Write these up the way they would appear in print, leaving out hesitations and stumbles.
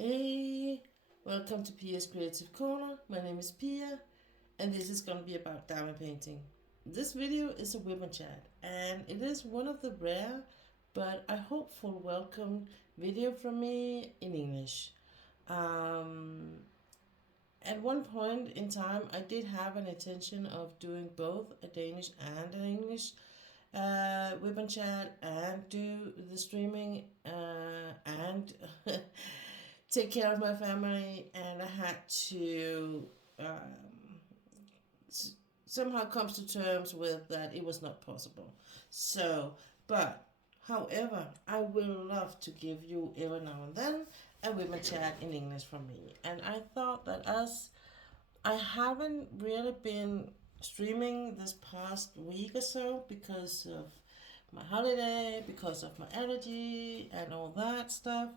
Hey, welcome to Pia's Creative Corner. My name is Pia, and this is going to be about diamond painting. This video is a women chat, and it is one of the rare but I hope for welcome video from me in English. Um, at one point in time, I did have an intention of doing both a Danish and an English women chat and do the streaming and take care of my family, and I had to somehow comes to terms with that it was not possible. So, but however, I will love to give you every now and then a women chat in English from me. And I thought that as I haven't really been streaming this past week or so because of my holiday, because of my allergy and all that stuff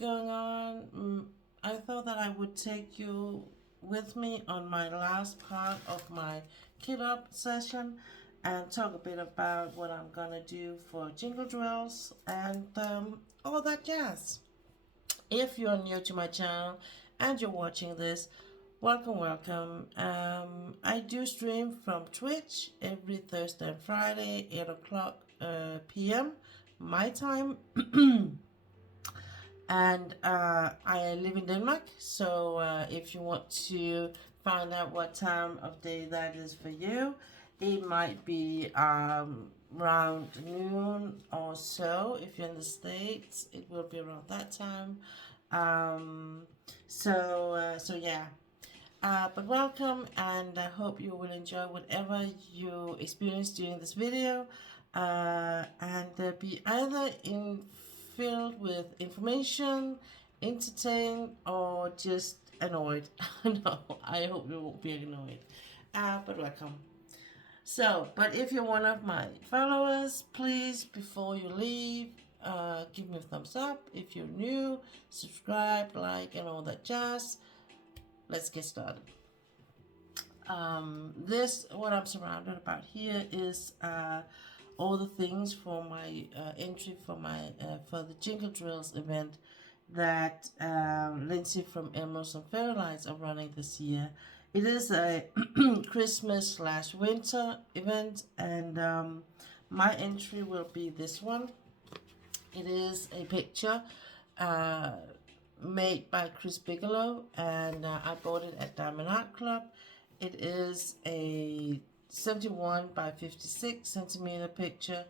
going on, I thought that I would take you with me on my last part of my kit up session and talk a bit about what I'm gonna do for Jingledrills and all that jazz. If you're new to my channel and you're watching this, welcome. I do stream from Twitch every Thursday and Friday, 8 o'clock p.m. my time. And I live in Denmark, so if you want to find out what time of day that is for you, it might be around noon or so. If you're in the States, it will be around that time. So yeah. But welcome, and I hope you will enjoy whatever you experience during this video, and be either filled with information, entertained, or just annoyed. No, I hope you won't be annoyed. But welcome. So, but if you're one of my followers, please, before you leave, give me a thumbs up. If you're new, subscribe, like, and all that jazz. Let's get started. What I'm surrounded about here is all the things for my entry for the Jingledrills event that Lindsay from Emeralds and Fairy Lights are running this year. It is a Christmas/winter event, and my entry will be this one. It is a picture made by Chris Bigelow, and I bought it at Diamond Art Club. It is a 71 by 56 centimeter picture,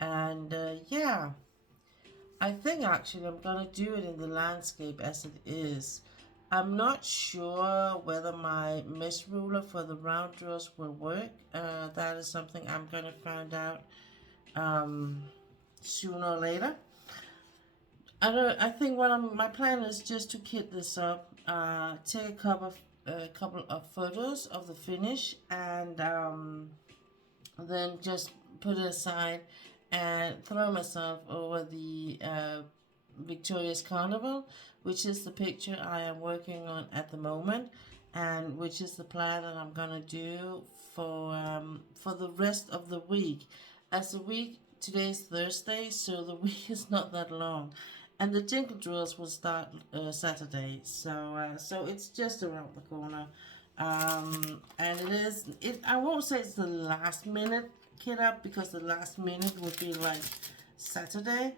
and yeah, I think actually I'm gonna do it in the landscape as it is. I'm not sure whether my mesh ruler for the round drills will work. That is something I'm gonna find out sooner or later. I think my plan is just to kit this up, take a couple of photos of the finish, and then just put it aside and throw myself over the Victoria's Carnival, which is the picture I am working on at the moment, and which is the plan that I'm gonna do for the rest of the week. As the week today's Thursday, so the week is not that long, and the Jingledrills will start Saturday, so it's just around the corner. And I won't say it's the last minute kit up, because the last minute would be like Saturday,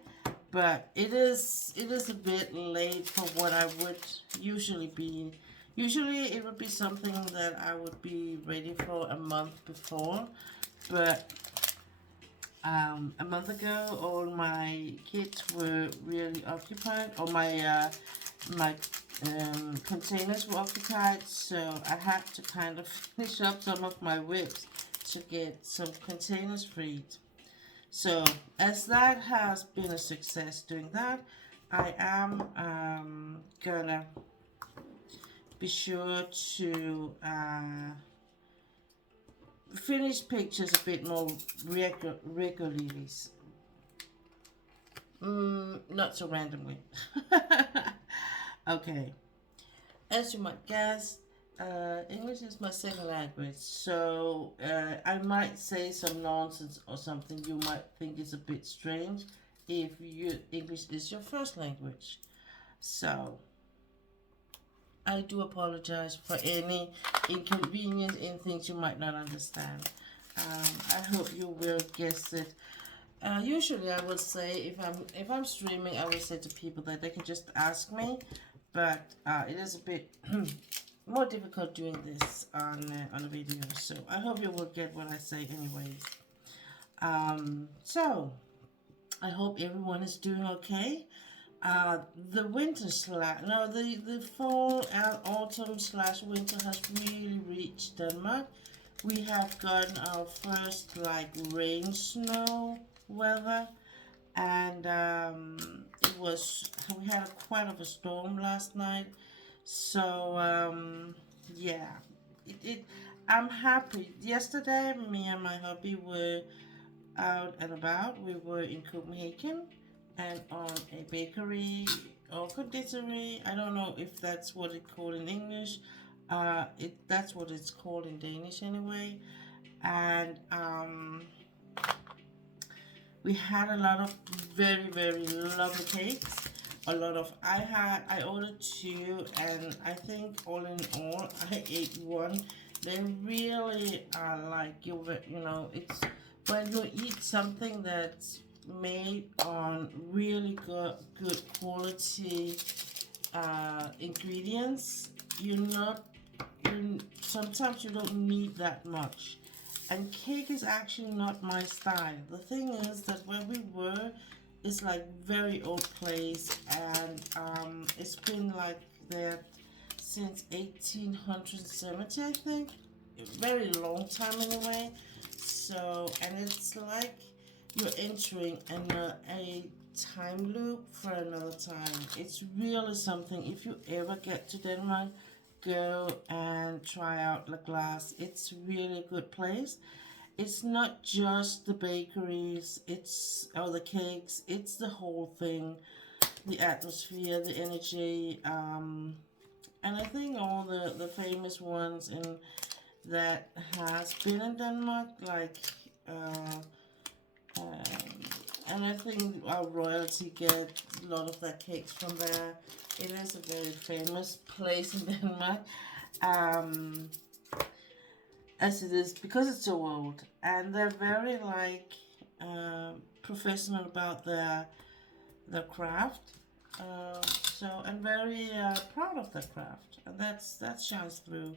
but it is a bit late for what I would usually be. Usually it would be something that I would be ready for a month before, but a month ago all my kids were really occupied, or my containers were occupied, so I had to kind of finish up some of my WIPs to get some containers freed. So as that has been a success doing that, I am gonna be sure to finish pictures a bit more regularly. Not so randomly. Okay. As you might guess, English is my second language, so I might say some nonsense or something you might think is a bit strange if English is your first language. So I do apologize for any inconvenience in things you might not understand. I hope you will guess it. Usually, I will say if I'm streaming, I will say to people that they can just ask me, but it is a bit more difficult doing this on a video. So I hope you will get what I say, anyways. So I hope everyone is doing okay. The winter slash no the fall and autumn slash winter has really reached Denmark. We have gotten our first like rain snow weather, and we had quite of a storm last night. So yeah, it I'm happy. Yesterday, me and my hubby were out and about. We were in Copenhagen and on a bakery or conditorry. I don't know if that's what it's called in English. That's what it's called in Danish anyway. And we had a lot of very lovely cakes. A lot of I ordered two, and I think all in all I ate one. They really are like you know it's when you eat something that's made on really good quality ingredients. Sometimes you don't need that much, and cake is actually not my style. The thing is that where we were is like very old place, and it's been like that since 1870, I think. A very long time anyway. So, and it's like you're entering a time loop for another time. It's really something. If you ever get to Denmark, go and try out La Glace. It's really a good place. It's not just the bakeries, or the cakes, it's the whole thing, the atmosphere, the energy, and I think all the famous ones that has been in Denmark, like, and I think our royalty get a lot of their cakes from there. It is a very famous place in Denmark. As it is because it's so old, and they're very like professional about their craft, and very proud of their craft, and that shines through.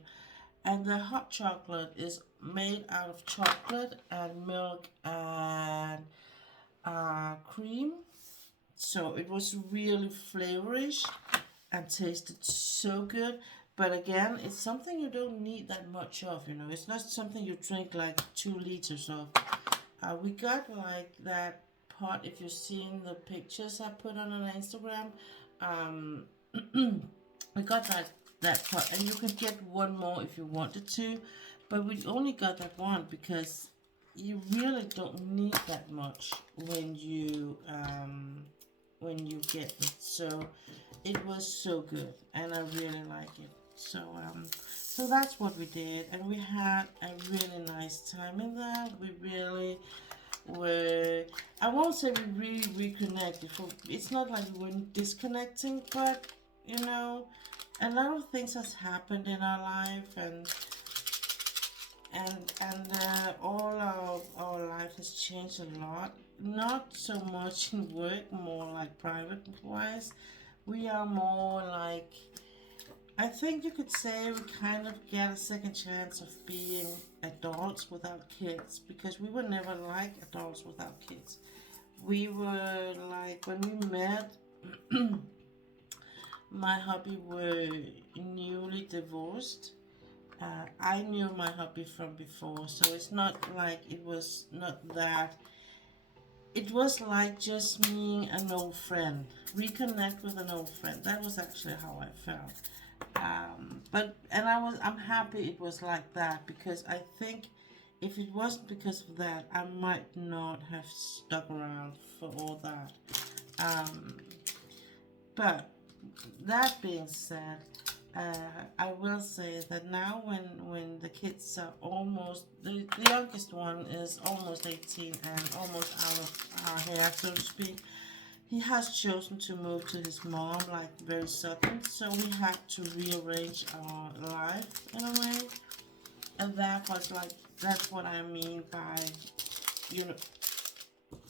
And the hot chocolate is made out of chocolate and milk and cream, so it was really flavorish and tasted so good. But again, it's something you don't need that much of, you know. It's not something you drink like 2 liters of. We got like that pot, if you've seen the pictures I put on Instagram. We got that pot, and you could get one more if you wanted to. But we only got that one because you really don't need that much when you get it. So it was so good, and I really like it. So that's what we did, and we had a really nice time in there. We really were, I won't say we really reconnected. It's not like we were disconnecting, but you know, a lot of things has happened in our life, and all our life has changed a lot. Not so much in work, more like private wise. We are more like, I think you could say we kind of get a second chance of being adults without kids, because we were never like adults without kids. We were like, when we met, my hubby were newly divorced. I knew my hubby from before, so it's not like it was not that. It was like just meeting an old friend, reconnect with an old friend. That was actually how I felt. I'm happy it was like that, because I think if it wasn't because of that, I might not have stuck around for all that. But that being said, I will say that now when the kids are almost, the youngest one is almost 18 and almost out of our hair, so to speak. he has chosen to move to his mom like very sudden, so we had to rearrange our life in a way, and that was like, that's what I mean by, you know,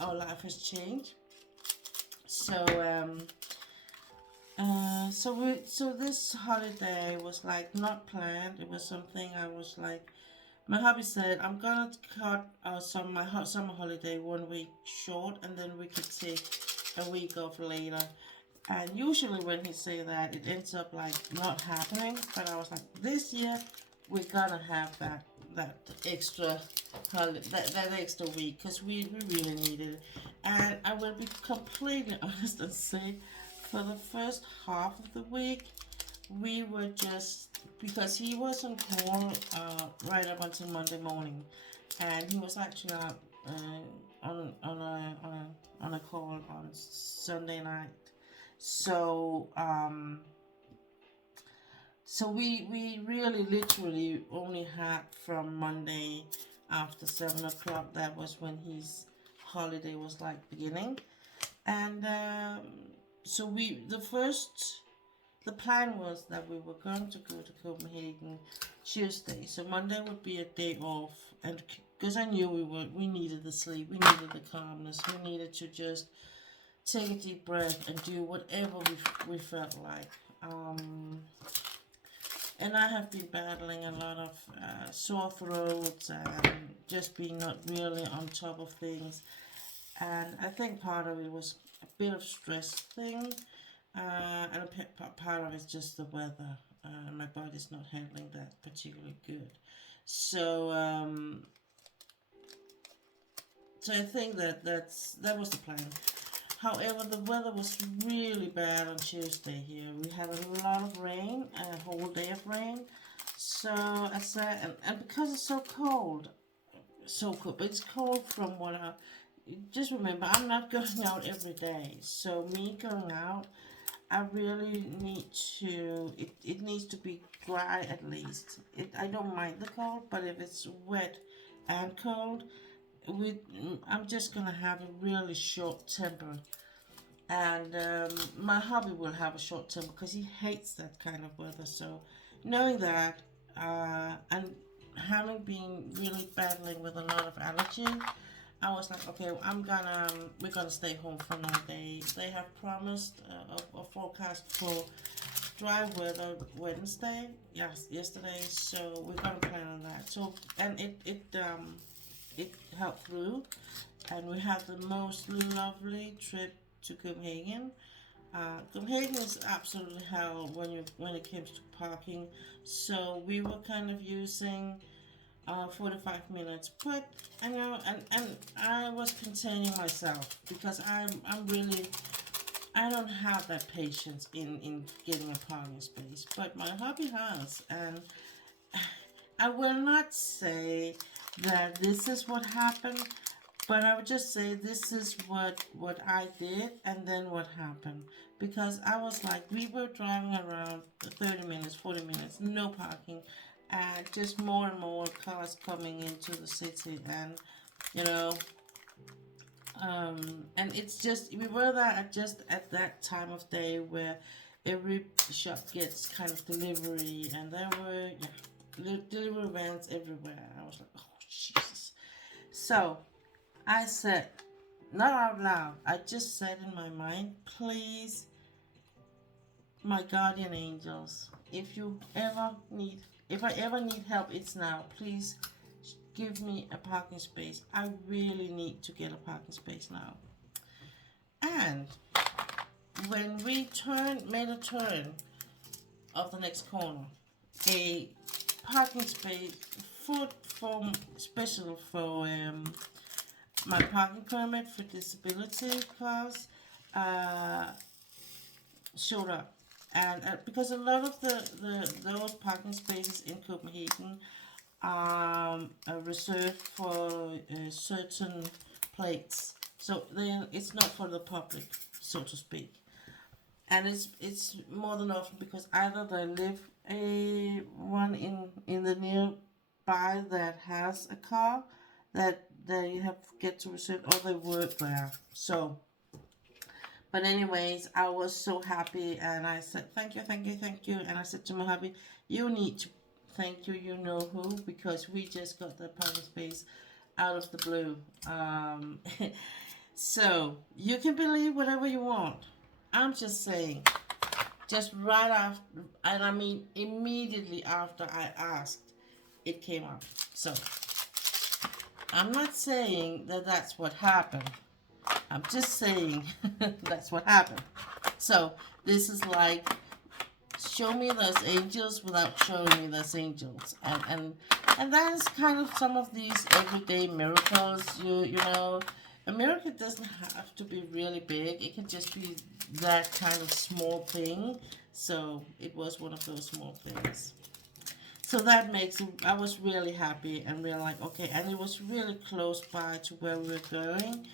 our life has changed. So so this holiday was like not planned. It was something I was like, my hubby said, I'm gonna cut my summer holiday 1 week short, and then we could take a week off later. And usually when he say that, it ends up like not happening. But I was like, this year we're gonna have that extra that extra week, because we really needed it. And I will be completely honest and say, for the first half of the week, we were just, because he was on call right up until Monday morning, and he was actually out on a call on Sunday night. So we really literally only had from Monday after 7 o'clock. That was when his holiday was like beginning, and so the plan was that we were going to go to Copenhagen Tuesday. So Monday would be a day off, and because I knew we needed the sleep, we needed the calmness, we needed to just take a deep breath and do whatever we felt like. And I have been battling a lot of sore throats and just being not really on top of things. And I think part of it was a bit of stress thing, and part of it's just the weather. My body's not handling that particularly good. So, so I think that was the plan. However, the weather was really bad on Tuesday here. We had a lot of rain, a whole day of rain. So I said, and because it's so cold, but it's cold from what I, just remember, I'm not going out every day. So me going out, I really need to, it needs to be dry at least. I don't mind the cold, but if it's wet and cold, I'm just gonna have a really short temper. And my hubby will have a short temper because he hates that kind of weather. So knowing that, and having been really battling with a lot of allergies, I was like, okay, we're gonna stay home for another day. They have promised a forecast for dry weather Wednesday, yes, yesterday. So we're gonna plan on that. So, and it helped through, and we had the most lovely trip to Copenhagen. Copenhagen is absolutely hell when it comes to parking. So we were kind of using 45 minutes, but I know, and I was containing myself because I'm really, I don't have that patience in getting a parking space, but my hubby has. And I will not say that this is what happened, but I would just say this is what I did and then what happened. Because I was like, we were driving around 30 minutes, 40 minutes, no parking, and just more and more cars coming into the city. And, you know, and it's just, we were there just at that time of day where every shop gets kind of delivery, and there were, delivery vans everywhere. I was like, oh, Jesus. So, I said, not out loud, I just said in my mind, please, my guardian angels, if I ever need help, it's now. Please give me a parking space. I really need to get a parking space now. And when we made a turn of the next corner, a parking space special for my parking permit for disability class showed up. And because a lot of those parking spaces in Copenhagen are reserved for certain plates, so then it's not for the public, so to speak. And it's more than often because either they live one in the nearby that has a car that you have get to reserve, or they work there. So But anyways, I was so happy, and I said thank you, thank you, thank you. And I said to my hubby, you need to thank you know who, because we just got the parking space out of the blue. So you can believe whatever you want. I'm just saying, just right after, and I mean immediately after I asked, it came up. So I'm not saying that that's what happened. I'm just saying that's what happened. So this is like, show me those angels without showing me those angels, and that is kind of some of these everyday miracles. You know, a miracle doesn't have to be really big. It can just be that kind of small thing. So it was one of those small things. So that makes it, I was really happy and really like, okay, and it was really close by to where we were going,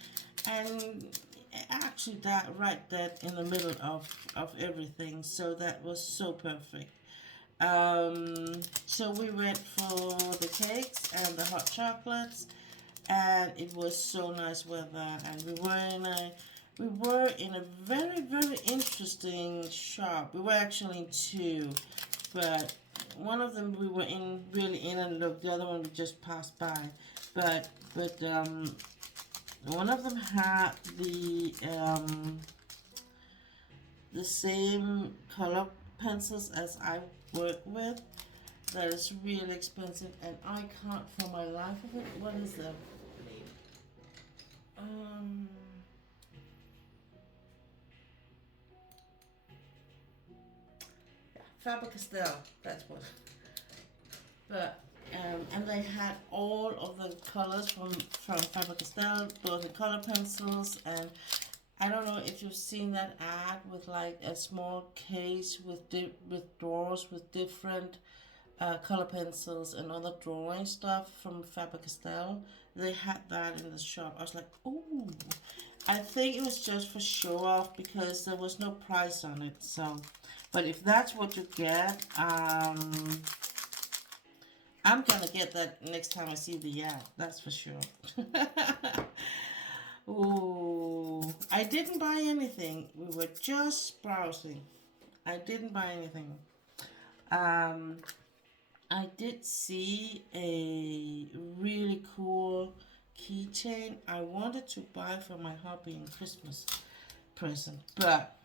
and actually that right that in the middle of everything. So that was so perfect. So we went for the cakes and the hot chocolates, and it was so nice weather, and we were in a very very interesting shop. We were actually in two, but one of them we were in really in and looked. The other one we just passed by, but one of them had the same color pencils as I work with. That is really expensive, and I can't for my life of it. What is that? Um, Faber-Castell. That's what. But and they had all of the colors from Faber-Castell, those the color pencils, and I don't know if you've seen that ad with like a small case with drawers with different color pencils and other drawing stuff from Faber-Castell. They had that in the shop. I was like, ooh. I think it was just for show off because there was no price on it. So, but if that's what you get, I'm gonna get that next time I see the ad. That's for sure. Ooh, I didn't buy anything. We were just browsing. I didn't buy anything. Um, I did see a really cool keychain I wanted to buy for my hubby in Christmas present, but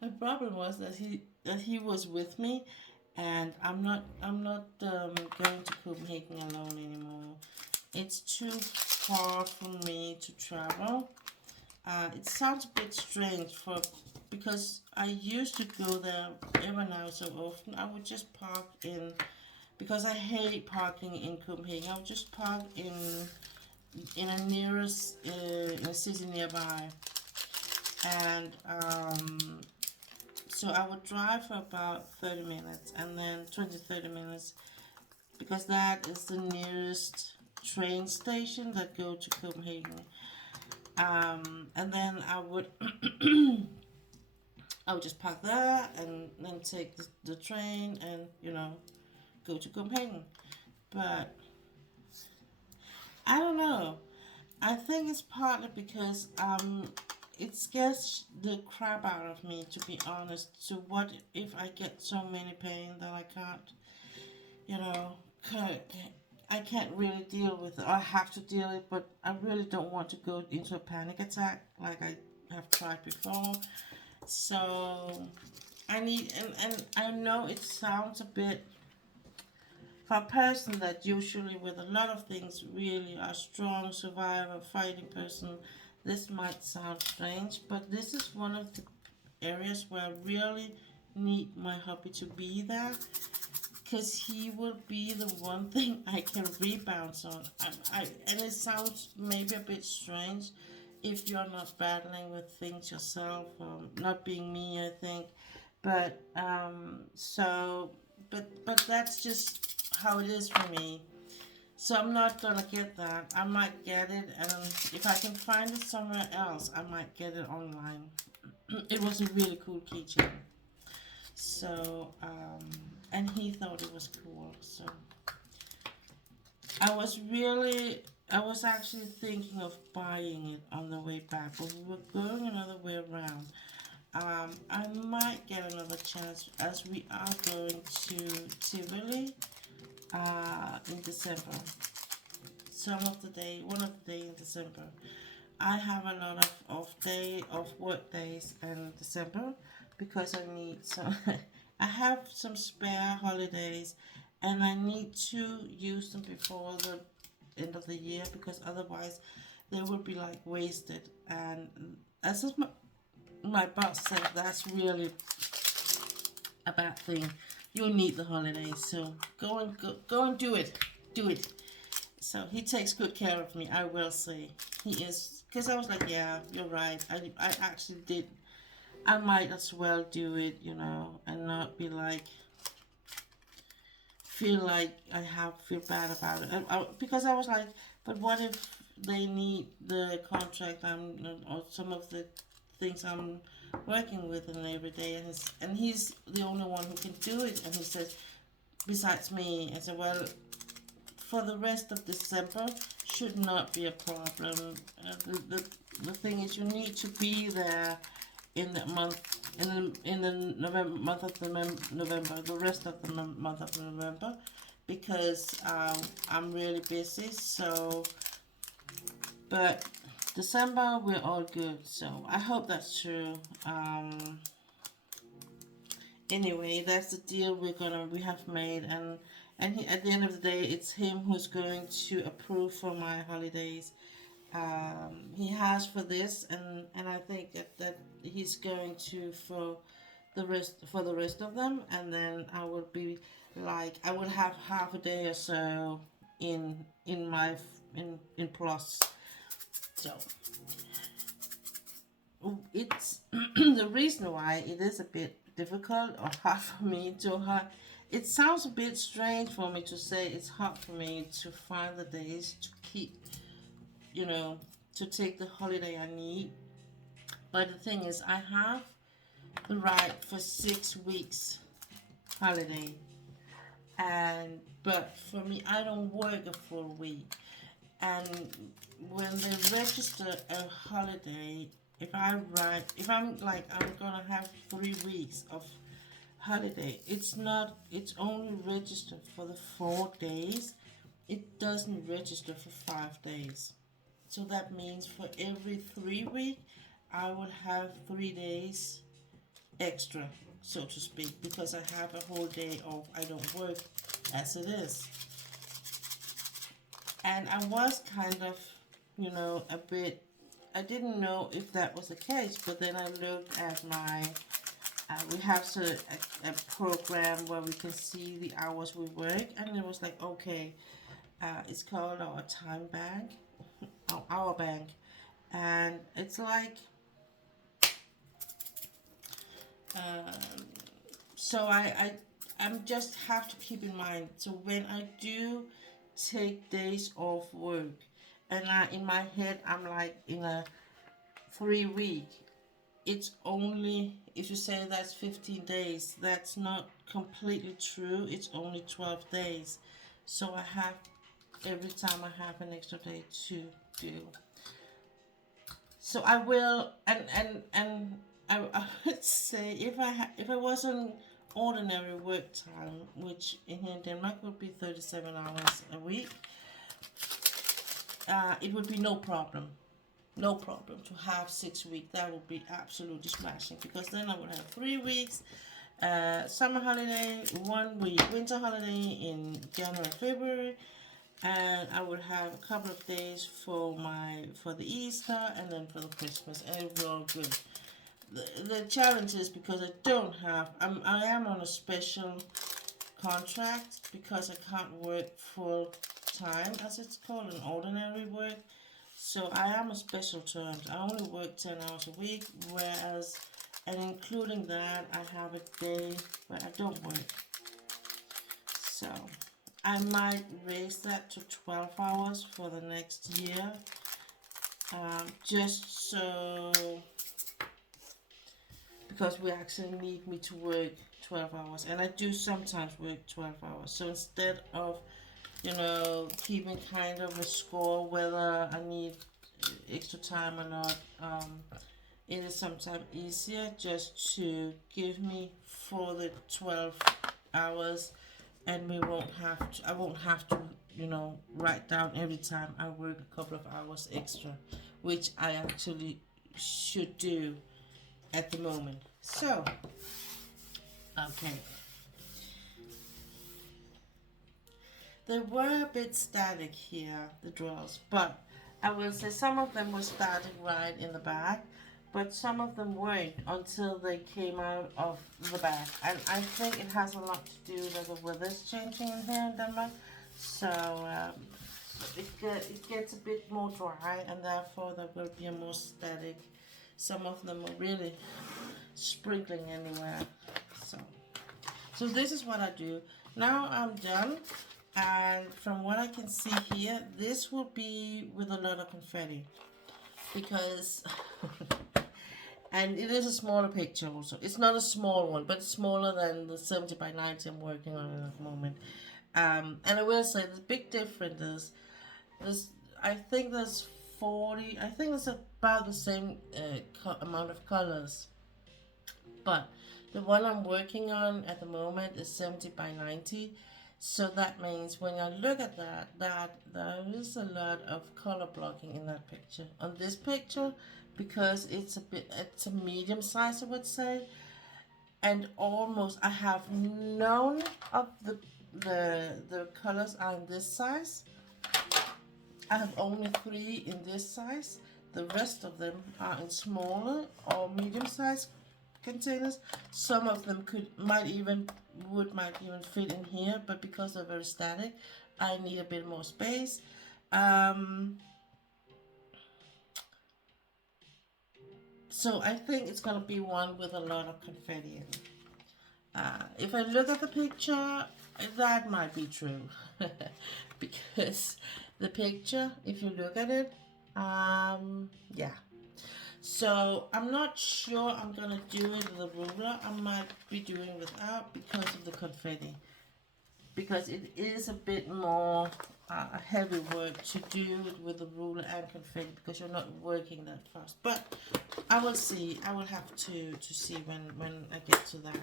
my problem was that he was with me, and I'm not going to Copenhagen alone anymore. It's too far for me to travel. It sounds a bit strange because I used to go there every now so often. I would just park in, because I hate parking in Copenhagen. I would just park in a nearest in a city nearby, and so I would drive for about 30 minutes, and then 20-30 minutes, because that is the nearest train station that go to Copenhagen. And then I would I would just park there and then take the train and go to Copenhagen. But I don't know. I think it's partly because it scares the crap out of me, to be honest. So what if I get so many pain that I can't, you know, I can't really deal with it. I have to deal it, but I really don't want to go into a panic attack like I have tried before. So I need, and I know it sounds a bit, for a person that usually with a lot of things really are strong survivor, fighting person, this might sound strange, but this is one of the areas where I really need my hubby to be there, because he will be the one thing I can rebound on. And it sounds maybe a bit strange if you're not battling with things yourself, not being me, I think. But but that's just how it is for me. So I'm not gonna get that. I might get it, and if I can find it somewhere else, I might get it online. It was a really cool keychain. So and he thought it was cool. So I was really I was actually thinking of buying it on the way back, but we were going another way around. I might get another chance as we are going to Tivoli in December. One of the day in December. I have a lot of work days in December because I need some. I have some spare holidays, and I need to use them before the end of the year because otherwise they would be like wasted. And as my boss said, that's really a bad thing. You need the holidays, so go and do it. So he takes good care of me, I will say. He is, because I was like, yeah, you're right. I actually did. I might as well do it, and not be like, feel like feel bad about it. Because I was like, but what if they need the contract or some of the things I'm working with and every day, and he's the only one who can do it, and he says, besides me, I said, well, for the rest of December should not be a problem. The thing is, you need to be there in the month, in the November month of November, the rest of the month of November, because I'm really busy. So, but December we're all good. So I hope that's true. Anyway, that's the deal we have made, and at the end of the day, it's him who's going to approve for my holidays. He has for this, and I think that he's going to for the rest of them, and then I will be like, I will have half a day or so in my in plus. So it's the reason why it is a bit difficult or hard for me to have. It sounds a bit strange for me to say it's hard for me to find the days to keep, to take the holiday I need. But the thing is, I have the right for 6 weeks holiday, and but for me, I don't work a full week. And when they register a holiday, if I'm like, I'm gonna have 3 weeks of holiday, it's only registered for the 4 days. It doesn't register for 5 days. So that means for every 3 week, I will have 3 days extra, so to speak, because I have a whole day off. I don't work as it is. And I was kind of, a bit, I didn't know if that was the case, but then I looked at we have a program where we can see the hours we work, and it was like, okay, it's called our time bank, our bank, and it's like, so I'm just have to keep in mind. So when I do take days off work, and in my head I'm like in a 3 week, it's only, if you say that's 15 days, that's not completely true. It's only 12 days. So I have, every time I have an extra day to do. So I will, and I would say, if I was on ordinary work time, which in here in Denmark would be 37 hours a week, it would be no problem. No problem to have 6 weeks. That would be absolutely smashing, because then I would have 3 weeks summer holiday, 1 week winter holiday in January, February, and I would have a couple of days for the Easter, and then for the Christmas, and it would be all good. The challenge is because I am on a special contract, because I can't work full time, as it's called, an ordinary work. So I am a special terms. I only work 10 hours a week, whereas, and including that, I have a day where I don't work. So I might raise that to 12 hours for the next year, just so, because we actually need me to work 12 hours, and I do sometimes work 12 hours. So instead of you know, keeping kind of a score whether I need extra time or not. It is sometimes easier just to give me for the 12 hours, and I won't have to, you know, write down every time I work a couple of hours extra, which I actually should do at the moment. So, okay. They were a bit static here, the drills, but I will say some of them were static right in the back, but some of them weren't until they came out of the back. And I think it has a lot to do with the weather's changing in here in Denmark. So it gets a bit more dry, and therefore there will be a more static. Some of them are really sprinkling anywhere. So this is what I do. Now I'm done. And from what I can see here, this will be with a lot of confetti. Because, and it is a smaller picture also. It's not a small one, but it's smaller than the 70 by 90 I'm working on at the moment. And I will say the big difference is, I think there's 40, I think it's about the same amount of colors. But the one I'm working on at the moment is 70 by 90. So that means when I look at that there is a lot of color blocking in that picture. On this picture, because it's a medium size, I would say, and almost I have none of the colors are in this size. I have only 3 in this size. The rest of them are in smaller or medium size containers. Some of them might even fit in here, but because they're very static, I need a bit more space. So I think it's gonna be one with a lot of confetti in it. If I look at the picture, that might be true. Because the picture, if you look at it, yeah. So I'm not sure I'm gonna do it with a ruler. I might be doing without because of the confetti. Because it is a bit more heavy work to do it with the ruler and confetti, because you're not working that fast. But I will see. I will have to see when I get to that.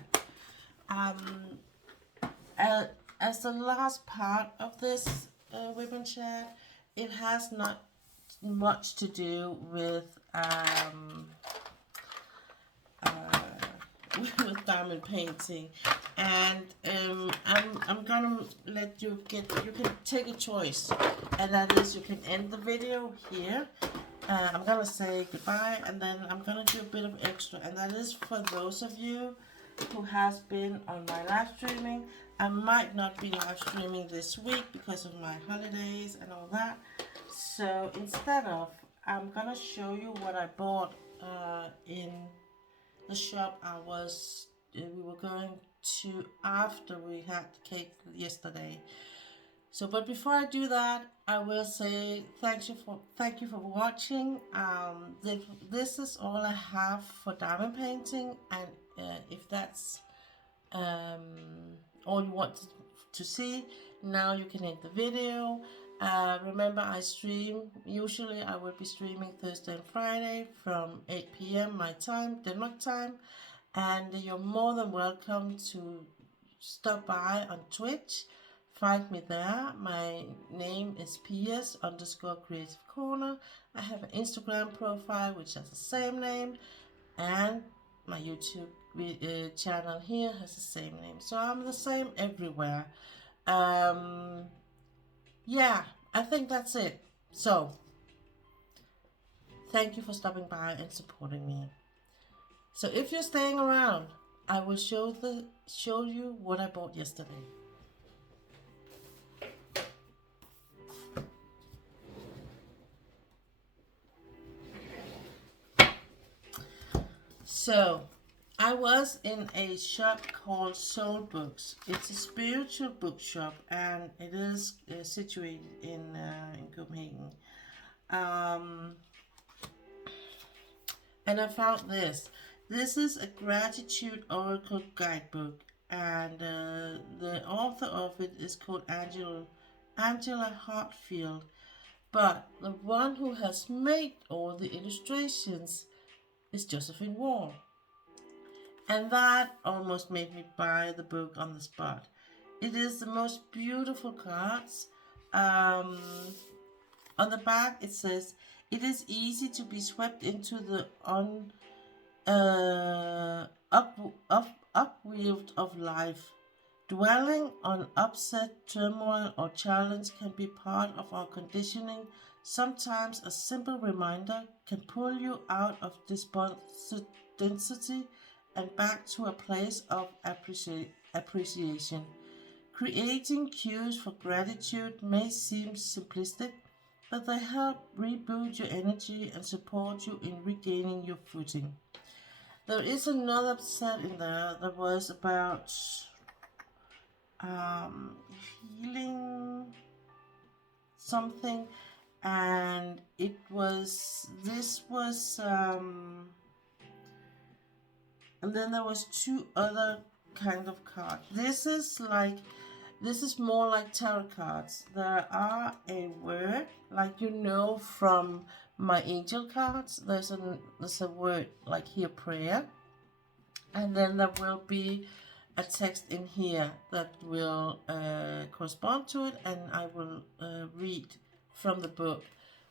As the last part of this WIP and chat, it has not much to do with with diamond painting, and I'm gonna let you can take a choice, and that is you can end the video here. I'm gonna say goodbye, and then I'm gonna do a bit of extra, and that is for those of you who has been on my live streaming. I might not be live streaming this week because of my holidays and all that. So instead of, I'm gonna show you what I bought in the shop we were going to after we had the cake yesterday. So, but before I do that, I will say thank you for watching. This is all I have for diamond painting, and if that's all you want to see, now you can end the video. Remember, I stream. Usually I will be streaming Thursday and Friday from 8 p.m. my time, Denmark time. And you're more than welcome to stop by on Twitch. Find me there. My name is PS_Creative Corner. I have an Instagram profile which has the same name. And my YouTube channel here has the same name. So I'm the same everywhere. Yeah, I think that's it. So, thank you for stopping by and supporting me. So if you're staying around, I will show you what I bought yesterday. So, I was in a shop called Soul Books. It's a spiritual bookshop, and it is situated in Copenhagen. And I found this. This is a gratitude oracle guidebook, and the author of it is called Angela Hartfield, but the one who has made all the illustrations is Josephine Wall. And that almost made me buy the book on the spot. It is the most beautiful cards. On the back it says, "It is easy to be swept into the upwave of life. Dwelling on upset, turmoil, or challenge can be part of our conditioning. Sometimes a simple reminder can pull you out of despondency and back to a place of appreciation. Creating cues for gratitude may seem simplistic, but they help reboot your energy and support you in regaining your footing." There is another set in there that was about healing something, and this was and then there was two other kind of cards. This is more like tarot cards. There are a word, like from my angel cards. There's a word like here, prayer, and then there will be a text in here that will correspond to it, and I will read from the book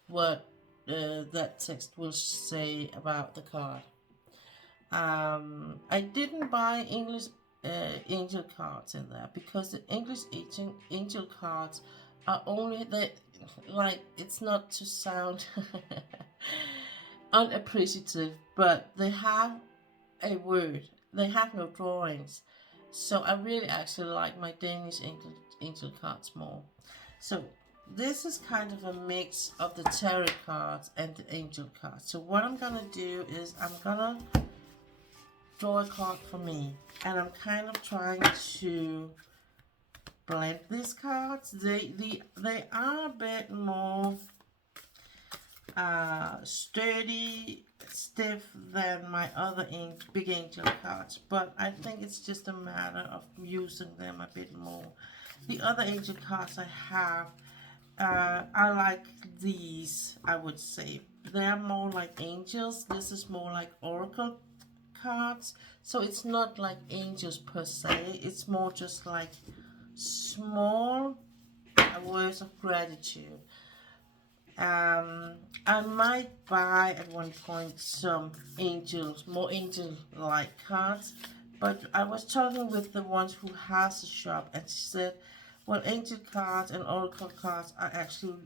what that text will say about the card. I didn't buy English angel cards in there because the English angel cards are only it's not to sound unappreciative, but they have a word. They have no drawings. So I really actually like my Danish angel cards more. So this is kind of a mix of the tarot cards and the angel cards. So what I'm gonna do is I'm gonna draw a card for me, and I'm kind of trying to blend these cards. They are a bit more sturdy, stiff than my other big angel cards, but I think it's just a matter of using them a bit more. The other angel cards I have, I like these, I would say. They're more like angels. This is more like oracle cards, so it's not like angels per se. It's more just like small words of gratitude. I might buy at one point some more angel-like cards, but I was talking with the ones who has a shop, and she said, well, angel cards and oracle cards are actually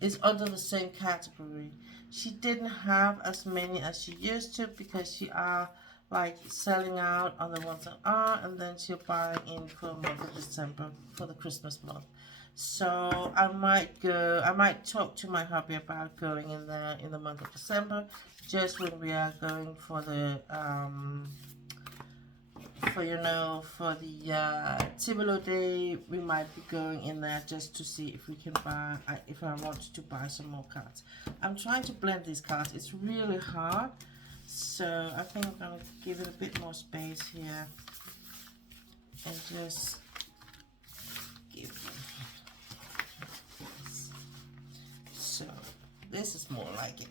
is under the same category. She didn't have as many as she used to because she are like selling out on the ones that are, and then she'll buy in for the month of December, for the Christmas month. So I might talk to my hubby about going in there in the month of December, just when we are going for the Tivolo Day. We might be going in there just to see if we can buy, if I want to buy some more cards. I'm trying to blend these cards. It's really hard, so I think I'm gonna give it a bit more space here and just give them. So this is more like it.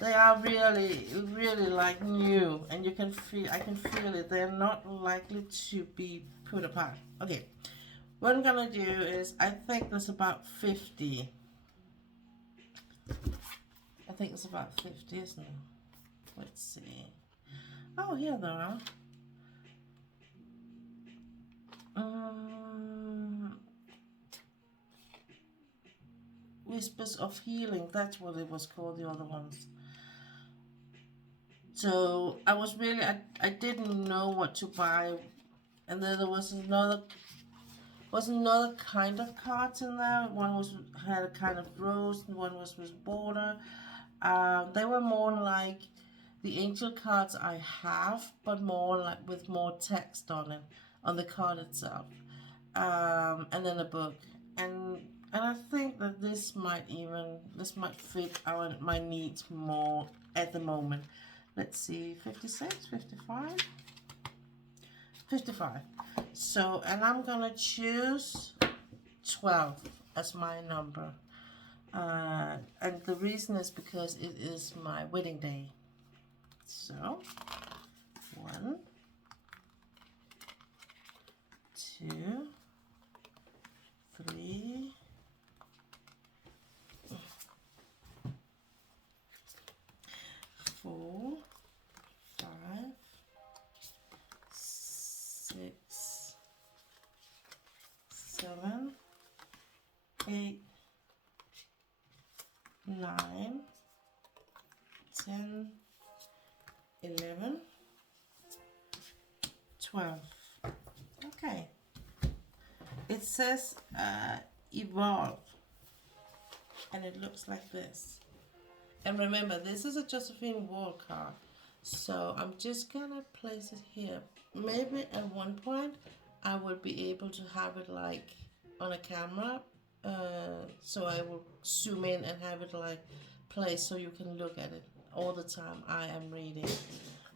They are really, really like new, and I can feel it. They're not likely to be put apart. Okay, what I'm gonna do is, I think there's about 50. I think it's about 50, isn't it? Let's see. Oh, here there are. Whispers of Healing, that's what it was called, the other ones. So I was really, I didn't know what to buy, and then there was another kind of cards in there. One had a kind of rose, and one was border. They were more like the angel cards I have, but more like with more text on it, on the card itself, and then a book. And I think that this might fit my needs more at the moment. Let's see, 56, 55, 55. So, and I'm gonna choose 12 as my number. And the reason is because it is my wedding day. So, 1, 2, 3, 4, 5, 6, 7, 8, 9, 10, 11, 12. Okay. It says evolve, and it looks like this. And remember, this is a Josephine Wall card, so I'm just gonna place it here. Maybe at one point I will be able to have it like on a camera, so I will zoom in and have it like placed so you can look at it all the time I am reading.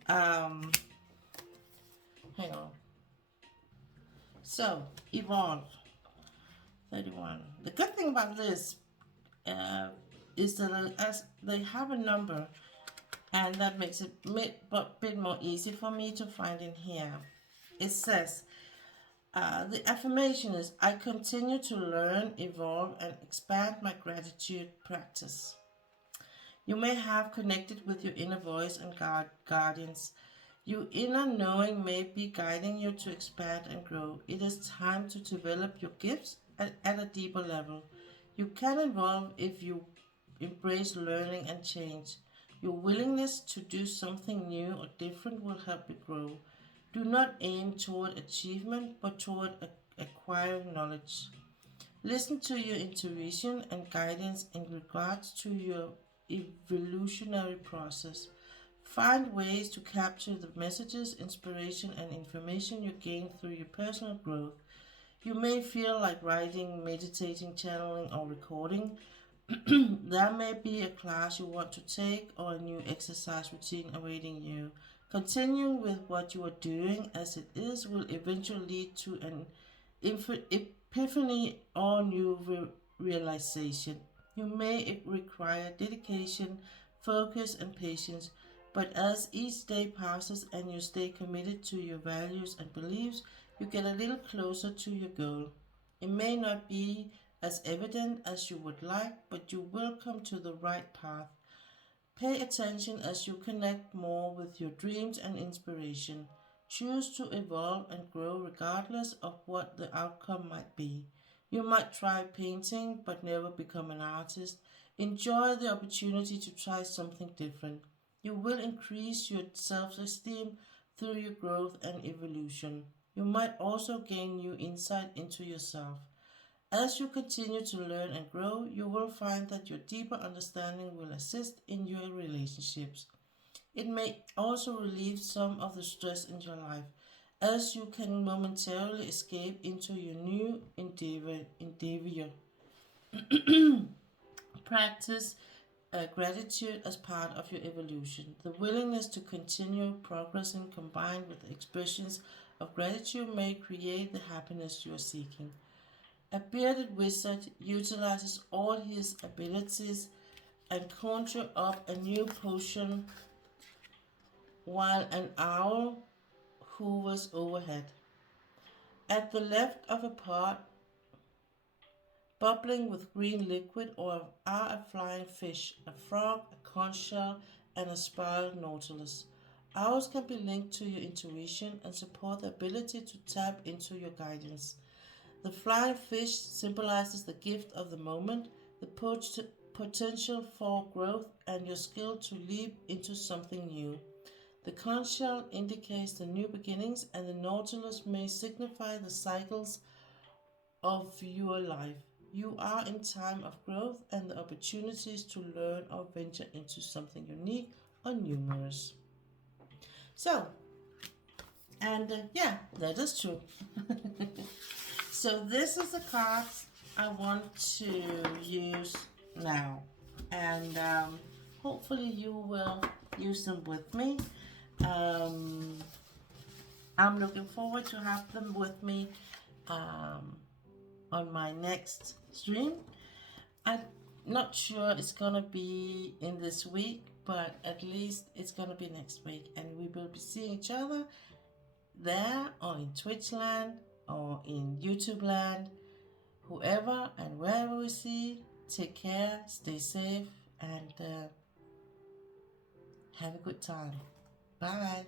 Hang on. So, evolve. 31. The good thing about this is that as they have a number, and that makes it a bit more easy for me to find in here. It says, the affirmation is, I continue to learn, evolve, and expand my gratitude practice. You may have connected with your inner voice and guardians. Your inner knowing may be guiding you to expand and grow. It is time to develop your gifts at a deeper level. You can evolve if you embrace learning and change. Your willingness to do something new or different will help you grow. Do not aim toward achievement, but toward acquiring knowledge. Listen to your intuition and guidance in regards to your evolutionary process. Find ways to capture the messages, inspiration, and information you gain through your personal growth. You may feel like writing, meditating, channeling, or recording. There may be a class you want to take or a new exercise routine awaiting you. Continuing with what you are doing as it is will eventually lead to an epiphany or new realization. You may require dedication, focus, and patience, but as each day passes and you stay committed to your values and beliefs, you get a little closer to your goal. It may not be as evident as you would like, but you will come to the right path. Pay attention as you connect more with your dreams and inspiration. Choose to evolve and grow regardless of what the outcome might be. You might try painting but never become an artist. Enjoy the opportunity to try something different. You will increase your self-esteem through your growth and evolution. You might also gain new insight into yourself. As you continue to learn and grow, you will find that your deeper understanding will assist in your relationships. It may also relieve some of the stress in your life, as you can momentarily escape into your new endeavor. Practice gratitude as part of your evolution. The willingness to continue progressing combined with expressions of gratitude may create the happiness you are seeking. A bearded wizard utilizes all his abilities and conjure up a new potion while an owl hovers overhead. At the left of a pot bubbling with green liquid are a flying fish, a frog, a conch shell, and a spiraled nautilus. Owls can be linked to your intuition and support the ability to tap into your guidance. The flying fish symbolizes the gift of the moment, the potential for growth, and your skill to leap into something new. The conch shell indicates the new beginnings, and the nautilus may signify the cycles of your life. You are in time of growth and the opportunities to learn or venture into something unique are numerous. So, and yeah, that is true. So this is the cards I want to use now, and hopefully you will use them with me. I'm looking forward to have them with me on my next stream. I'm not sure it's gonna be in this week, but at least it's gonna be next week, and we will be seeing each other there or in Twitch land or in YouTube land, whoever and wherever we see. Take care, stay safe, and have a good time. Bye.